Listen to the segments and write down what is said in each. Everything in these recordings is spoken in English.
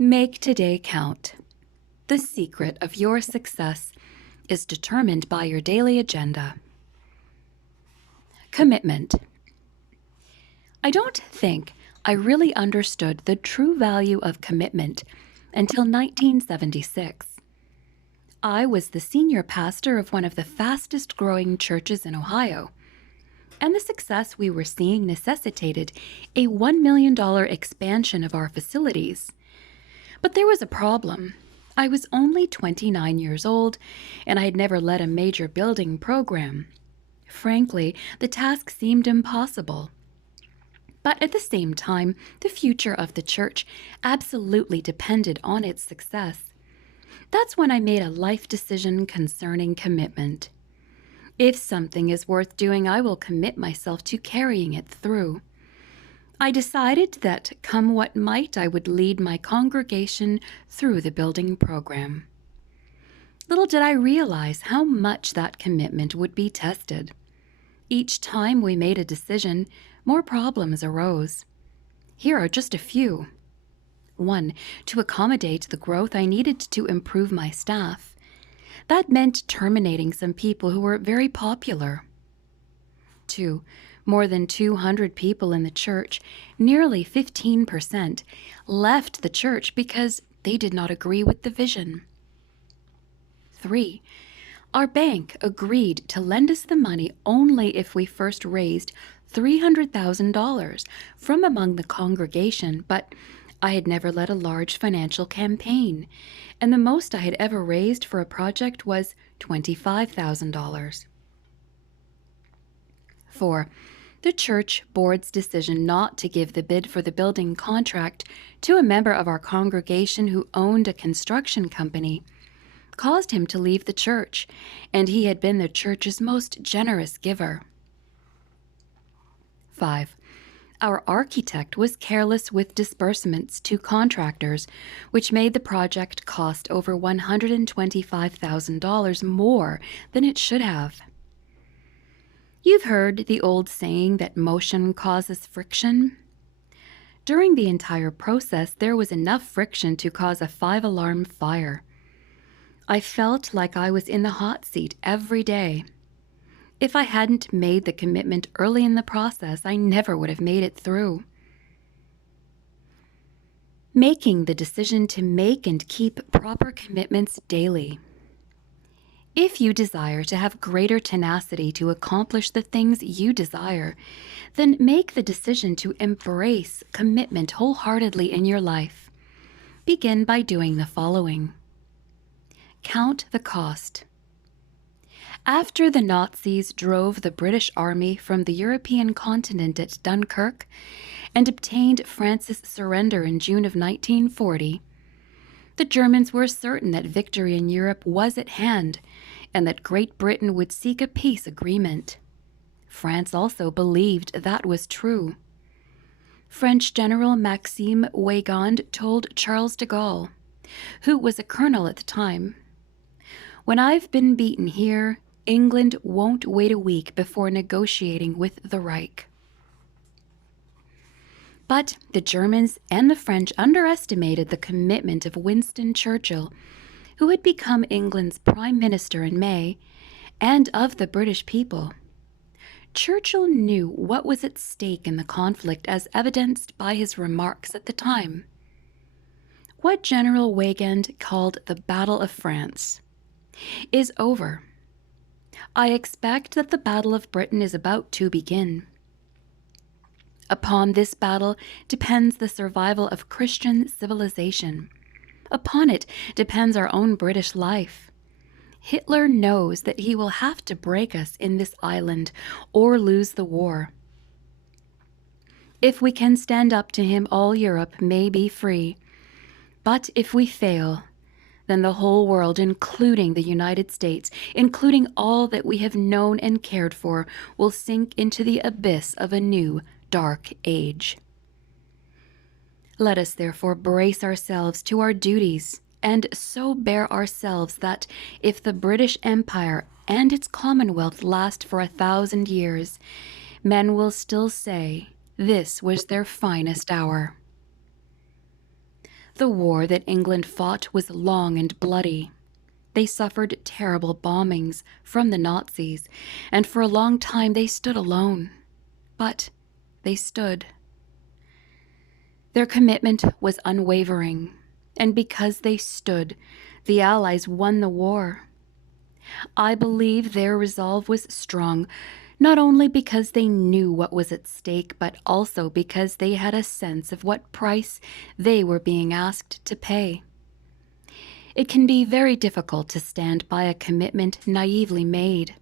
Make today count. The secret of your success is determined by your daily agenda. Commitment. I don't think I really understood the true value of commitment until 1976. I was the senior pastor of one of the fastest growing churches in Ohio, and the success we were seeing necessitated a $1 million expansion of our facilities. But there was a problem. I was only 29 years old, and I had never led a major building program. Frankly, the task seemed impossible. But at the same time, the future of the church absolutely depended on its success. That's when I made a life decision concerning commitment. If something is worth doing, I will commit myself to carrying it through. I decided that, come what might, I would lead my congregation through the building program. Little did I realize how much that commitment would be tested. Each time we made a decision, more problems arose. Here are just a few. 1. To accommodate the growth, I needed to improve my staff. That meant terminating some people who were very popular. 2. More than 200 people in the church, nearly 15%, left the church because they did not agree with the vision. 3. Our bank agreed to lend us the money only if we first raised $300,000 from among the congregation, but I had never led a large financial campaign, and the most I had ever raised for a project was $25,000. 4. The church board's decision not to give the bid for the building contract to a member of our congregation who owned a construction company caused him to leave the church, and he had been the church's most generous giver. 5. Our architect was careless with disbursements to contractors, which made the project cost over $125,000 more than it should have. You've heard the old saying that motion causes friction. During the entire process, there was enough friction to cause a 5-alarm fire. I felt like I was in the hot seat every day. If I hadn't made the commitment early in the process, I never would have made it through. Making the decision to make and keep proper commitments daily. If you desire to have greater tenacity to accomplish the things you desire, then make the decision to embrace commitment wholeheartedly in your life. Begin by doing the following. Count the cost. After the Nazis drove the British Army from the European continent at Dunkirk and obtained France's surrender in June of 1940, the Germans were certain that victory in Europe was at hand and that Great Britain would seek a peace agreement. France also believed that was true. French General Maxime Weygand told Charles de Gaulle, who was a colonel at the time, "When I've been beaten here, England won't wait a week before negotiating with the Reich." But the Germans and the French underestimated the commitment of Winston Churchill, who had become England's Prime Minister in May, and of the British people. Churchill knew what was at stake in the conflict as evidenced by his remarks at the time. What General Weygand called the Battle of France is over. I expect that the Battle of Britain is about to begin. Upon this battle depends the survival of Christian civilization. Upon it depends our own British life. Hitler knows that he will have to break us in this island or lose the war. If we can stand up to him, all Europe may be free. But if we fail, then the whole world, including the United States, including all that we have known and cared for, will sink into the abyss of a new, dark age. Let us therefore brace ourselves to our duties, and so bear ourselves that, if the British Empire and its Commonwealth last for 1,000 years, men will still say this was their finest hour. The war that England fought was long and bloody. They suffered terrible bombings from the Nazis, and for a long time they stood alone. But they stood. Their commitment was unwavering, and because they stood, the Allies won the war. I believe their resolve was strong, not only because they knew what was at stake, but also because they had a sense of what price they were being asked to pay. It can be very difficult to stand by a commitment naively made.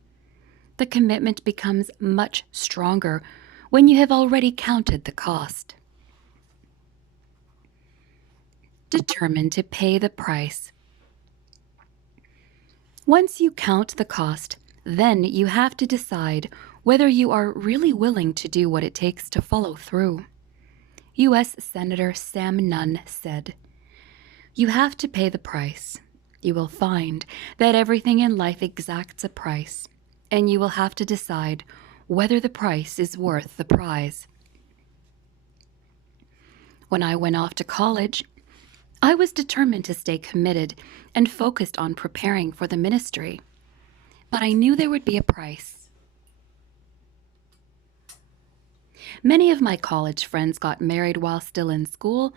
The commitment becomes much stronger when you have already counted the cost. Determined to pay the price. Once you count the cost, then you have to decide whether you are really willing to do what it takes to follow through. U.S. Senator Sam Nunn said, "You have to pay the price. You will find that everything in life exacts a price, and you will have to decide whether the price is worth the prize." When I went off to college, I was determined to stay committed and focused on preparing for the ministry. But I knew there would be a price. Many of my college friends got married while still in school,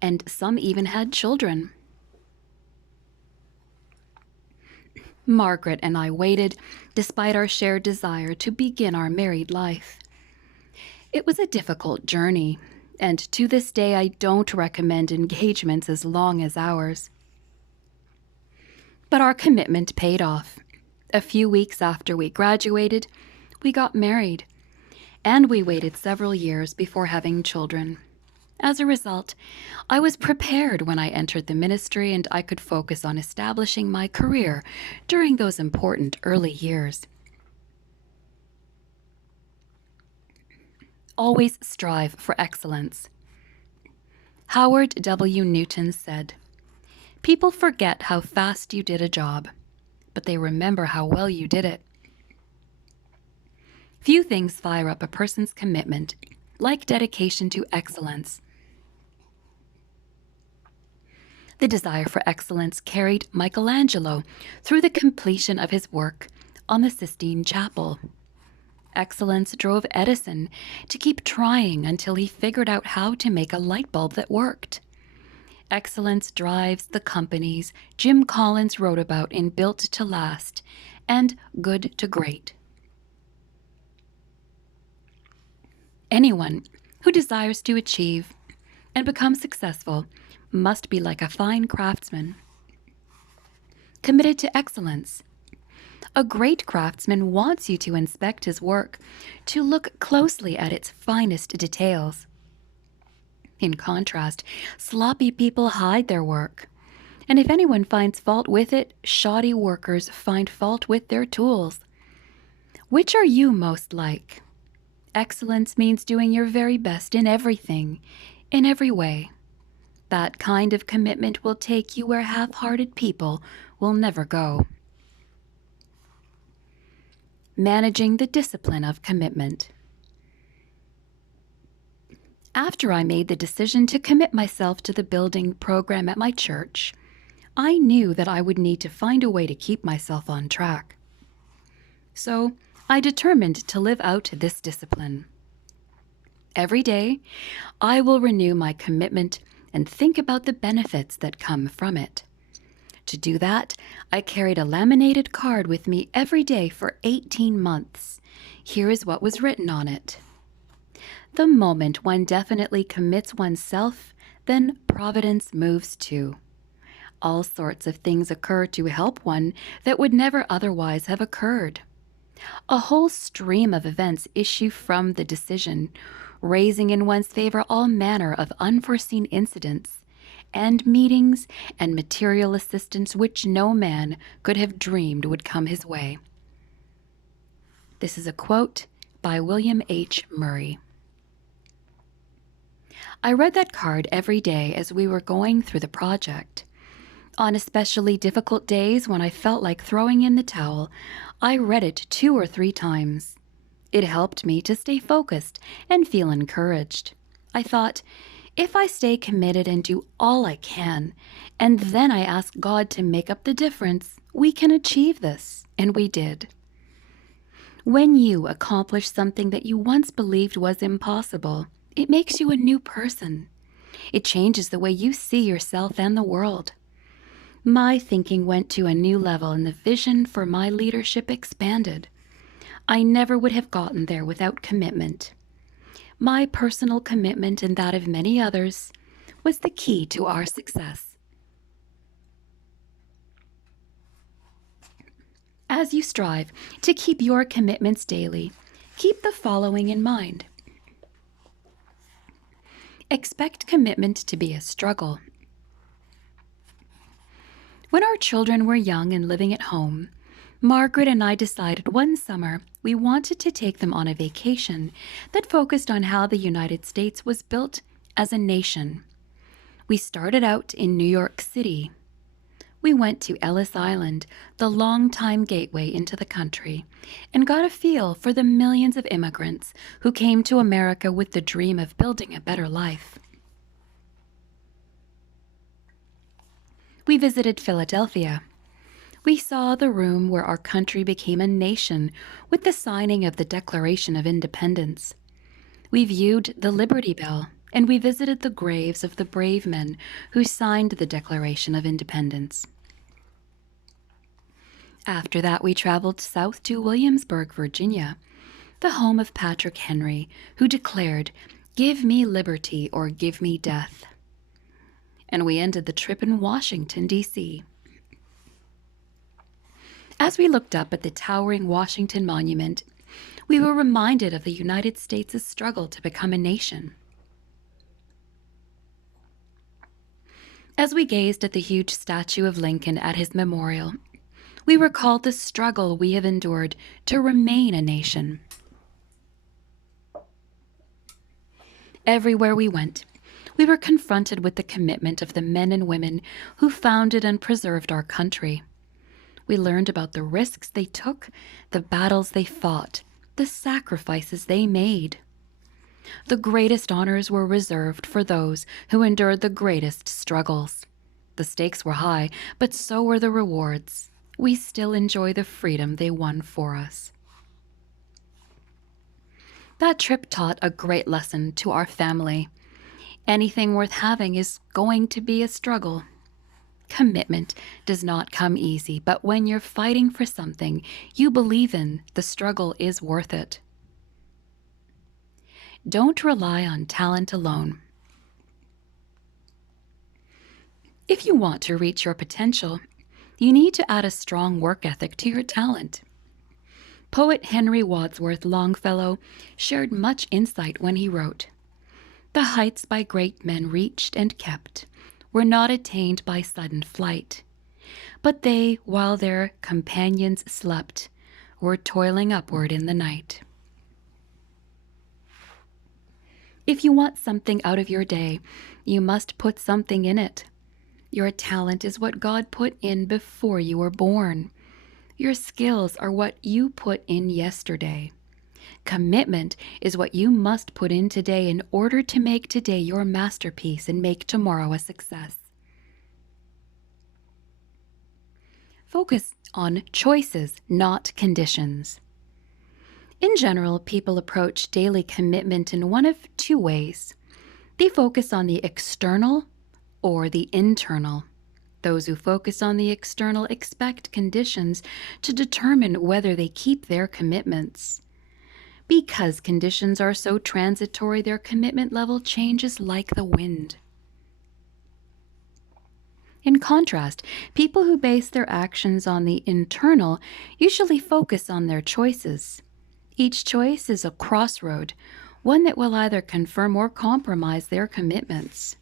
and some even had children. Margaret and I waited, despite our shared desire to begin our married life. It was a difficult journey, and to this day I don't recommend engagements as long as ours. But our commitment paid off. A few weeks after we graduated, we got married, and we waited several years before having children. As a result, I was prepared when I entered the ministry, and I could focus on establishing my career during those important early years. Always strive for excellence. Howard W. Newton said, "People forget how fast you did a job, but they remember how well you did it." Few things fire up a person's commitment like dedication to excellence. The desire for excellence carried Michelangelo through the completion of his work on the Sistine Chapel. Excellence drove Edison to keep trying until he figured out how to make a light bulb that worked. Excellence drives the companies Jim Collins wrote about in Built to Last and Good to Great. Anyone who desires to achieve and become successful must be like a fine craftsman, committed to excellence. A great craftsman wants you to inspect his work, to look closely at its finest details. In contrast, sloppy people hide their work, and if anyone finds fault with it, shoddy workers find fault with their tools. Which are you most like? Excellence means doing your very best in everything, in every way. That kind of commitment will take you where half-hearted people will never go. Managing the discipline of commitment. After I made the decision to commit myself to the building program at my church, I knew that I would need to find a way to keep myself on track. So I determined to live out this discipline. Every day, I will renew my commitment and think about the benefits that come from it. To do that, I carried a laminated card with me every day for 18 months. Here is what was written on it. The moment one definitely commits oneself, then providence moves too. All sorts of things occur to help one that would never otherwise have occurred. A whole stream of events issue from the decision, raising in one's favor all manner of unforeseen incidents and meetings and material assistance which no man could have dreamed would come his way. This is a quote by William H. Murray. I read that card every day as we were going through the project. On especially difficult days when I felt like throwing in the towel, I read it 2 or 3 times. It helped me to stay focused and feel encouraged. I thought, If I stay committed and do all I can, and then I ask God to make up the difference, we can achieve this, and we did. When you accomplish something that you once believed was impossible, it makes you a new person. It changes the way you see yourself and the world. My thinking went to a new level and the vision for my leadership expanded. I never would have gotten there without commitment. My personal commitment and that of many others was the key to our success. As you strive to keep your commitments daily, keep the following in mind. Expect commitment to be a struggle. When our children were young and living at home, Margaret and I decided one summer we wanted to take them on a vacation that focused on how the United States was built as a nation. We started out in New York City. We went to Ellis Island, the long-time gateway into the country, and got a feel for the millions of immigrants who came to America with the dream of building a better life. We visited Philadelphia. We saw the room where our country became a nation with the signing of the Declaration of Independence. We viewed the Liberty Bell, and we visited the graves of the brave men who signed the Declaration of Independence. After that, we traveled south to Williamsburg, Virginia, the home of Patrick Henry, who declared, "Give me liberty or give me death." And we ended the trip in Washington, D.C. As we looked up at the towering Washington Monument, we were reminded of the United States' struggle to become a nation. As we gazed at the huge statue of Lincoln at his memorial, we recalled the struggle we have endured to remain a nation. Everywhere we went, we were confronted with the commitment of the men and women who founded and preserved our country. We learned about the risks they took, the battles they fought, the sacrifices they made. The greatest honors were reserved for those who endured the greatest struggles. The stakes were high, but so were the rewards. We still enjoy the freedom they won for us. That trip taught a great lesson to our family. Anything worth having is going to be a struggle. Commitment does not come easy, but when you're fighting for something you believe in, the struggle is worth it. Don't rely on talent alone. If you want to reach your potential, you need to add a strong work ethic to your talent. Poet Henry Wadsworth Longfellow shared much insight when he wrote, "The heights by great men reached and kept were not attained by sudden flight, but they, while their companions slept, were toiling upward in the night." If you want something out of your day, you must put something in it. Your talent is what God put in before you were born. Your skills are what you put in yesterday. Commitment is what you must put in today in order to make today your masterpiece and make tomorrow a success. Focus on choices, not conditions. In general, people approach daily commitment in one of two ways. They focus on the external or the internal. Those who focus on the external expect conditions to determine whether they keep their commitments. Because conditions are so transitory, their commitment level changes like the wind. In contrast, people who base their actions on the internal usually focus on their choices. Each choice is a crossroad, one that will either confirm or compromise their commitments.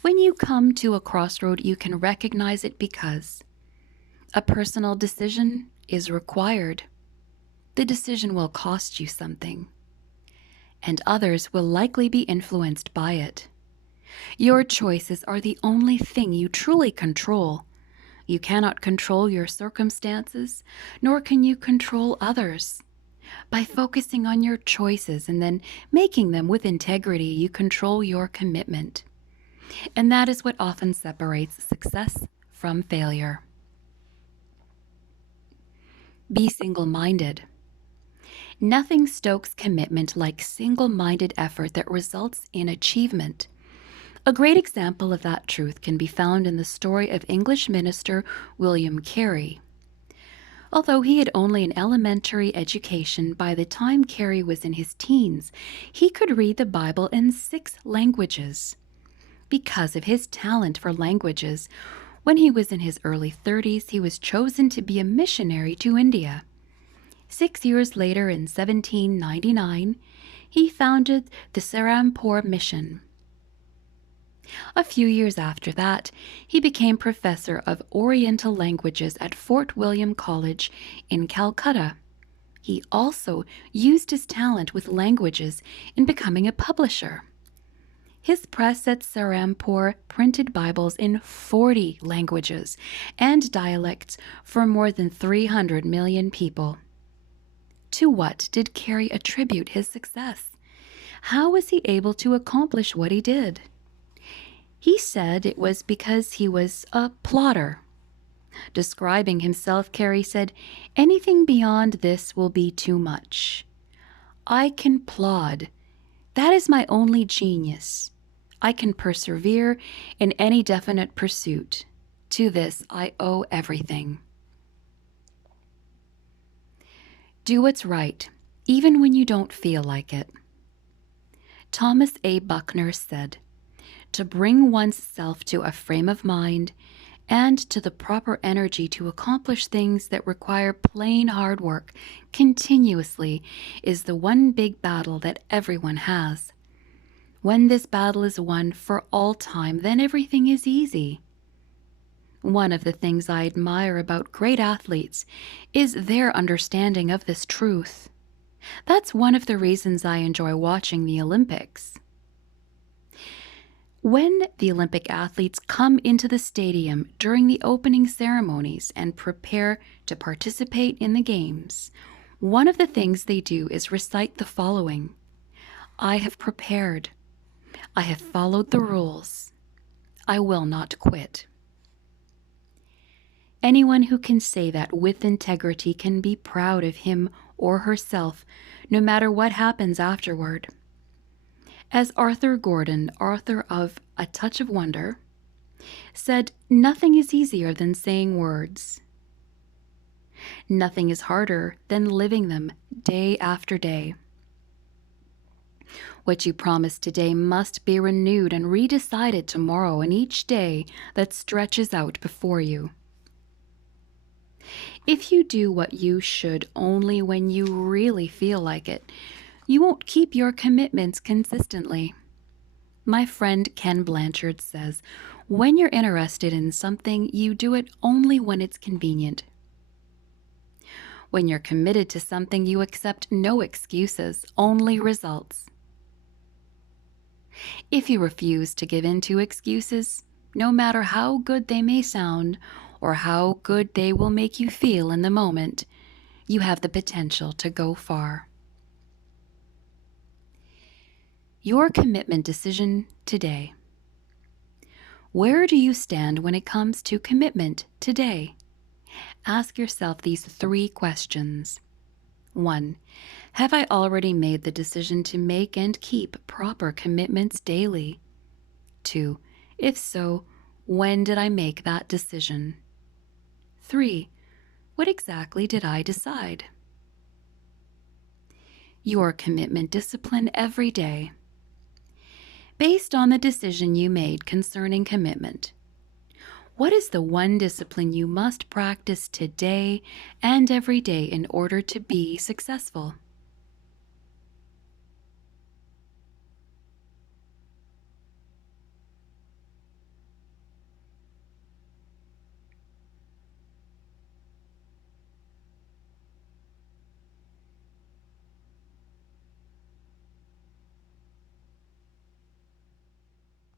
When you come to a crossroad, you can recognize it because a personal decision is required. The decision will cost you something, and others will likely be influenced by it. Your choices are the only thing you truly control. You cannot control your circumstances, nor can you control others. By focusing on your choices and then making them with integrity, you control your commitment. And that is what often separates success from failure. Be single-minded. Nothing stokes commitment like single-minded effort that results in achievement. A great example of that truth can be found in the story of English minister William Carey. Although he had only an elementary education by the time Carey was in his teens, he could read the Bible in 6 languages. Because of his talent for languages, when he was in his early 30s, he was chosen to be a missionary to India. 6 years later, in 1799, he founded the Serampore Mission. A few years after that, he became professor of Oriental languages at Fort William College in Calcutta. He also used his talent with languages in becoming a publisher. His press at Serampore printed Bibles in 40 languages and dialects for more than 300 million people. To what did Carey attribute his success? How was he able to accomplish what he did? He said it was because he was a plodder. Describing himself, Carey said, "Anything beyond this will be too much. I can plod. That is my only genius. I can persevere in any definite pursuit. To this I owe everything." Do what's right, even when you don't feel like it. Thomas A. Buckner said, "To bring one's self to a frame of mind and to the proper energy to accomplish things that require plain hard work continuously is the one big battle that everyone has. When this battle is won for all time, then everything is easy." One of the things I admire about great athletes is their understanding of this truth. That's one of the reasons I enjoy watching the Olympics. When the Olympic athletes come into the stadium during the opening ceremonies and prepare to participate in the games, one of the things they do is recite the following: "I have prepared. I have followed the rules. I will not quit." Anyone who can say that with integrity can be proud of him or herself, no matter what happens afterward. As Arthur Gordon, author of A Touch of Wonder, said, "Nothing is easier than saying words. Nothing is harder than living them day after day. What you promise today must be renewed and redecided tomorrow and each day that stretches out before you. If you do what you should only when you really feel like it, you won't keep your commitments consistently. My friend Ken Blanchard says, when you're interested in something, you do it only when it's convenient. When you're committed to something, you accept no excuses, only results. If you refuse to give in to excuses, no matter how good they may sound or how good they will make you feel in the moment, you have the potential to go far. Your commitment decision today. Where do you stand when it comes to commitment today? Ask yourself these 3 questions. 1. Have I already made the decision to make and keep proper commitments daily? 2. If so, when did I make that decision? 3. What exactly did I decide? Your commitment discipline every day. Based on the decision you made concerning commitment, what is the one discipline you must practice today and every day in order to be successful?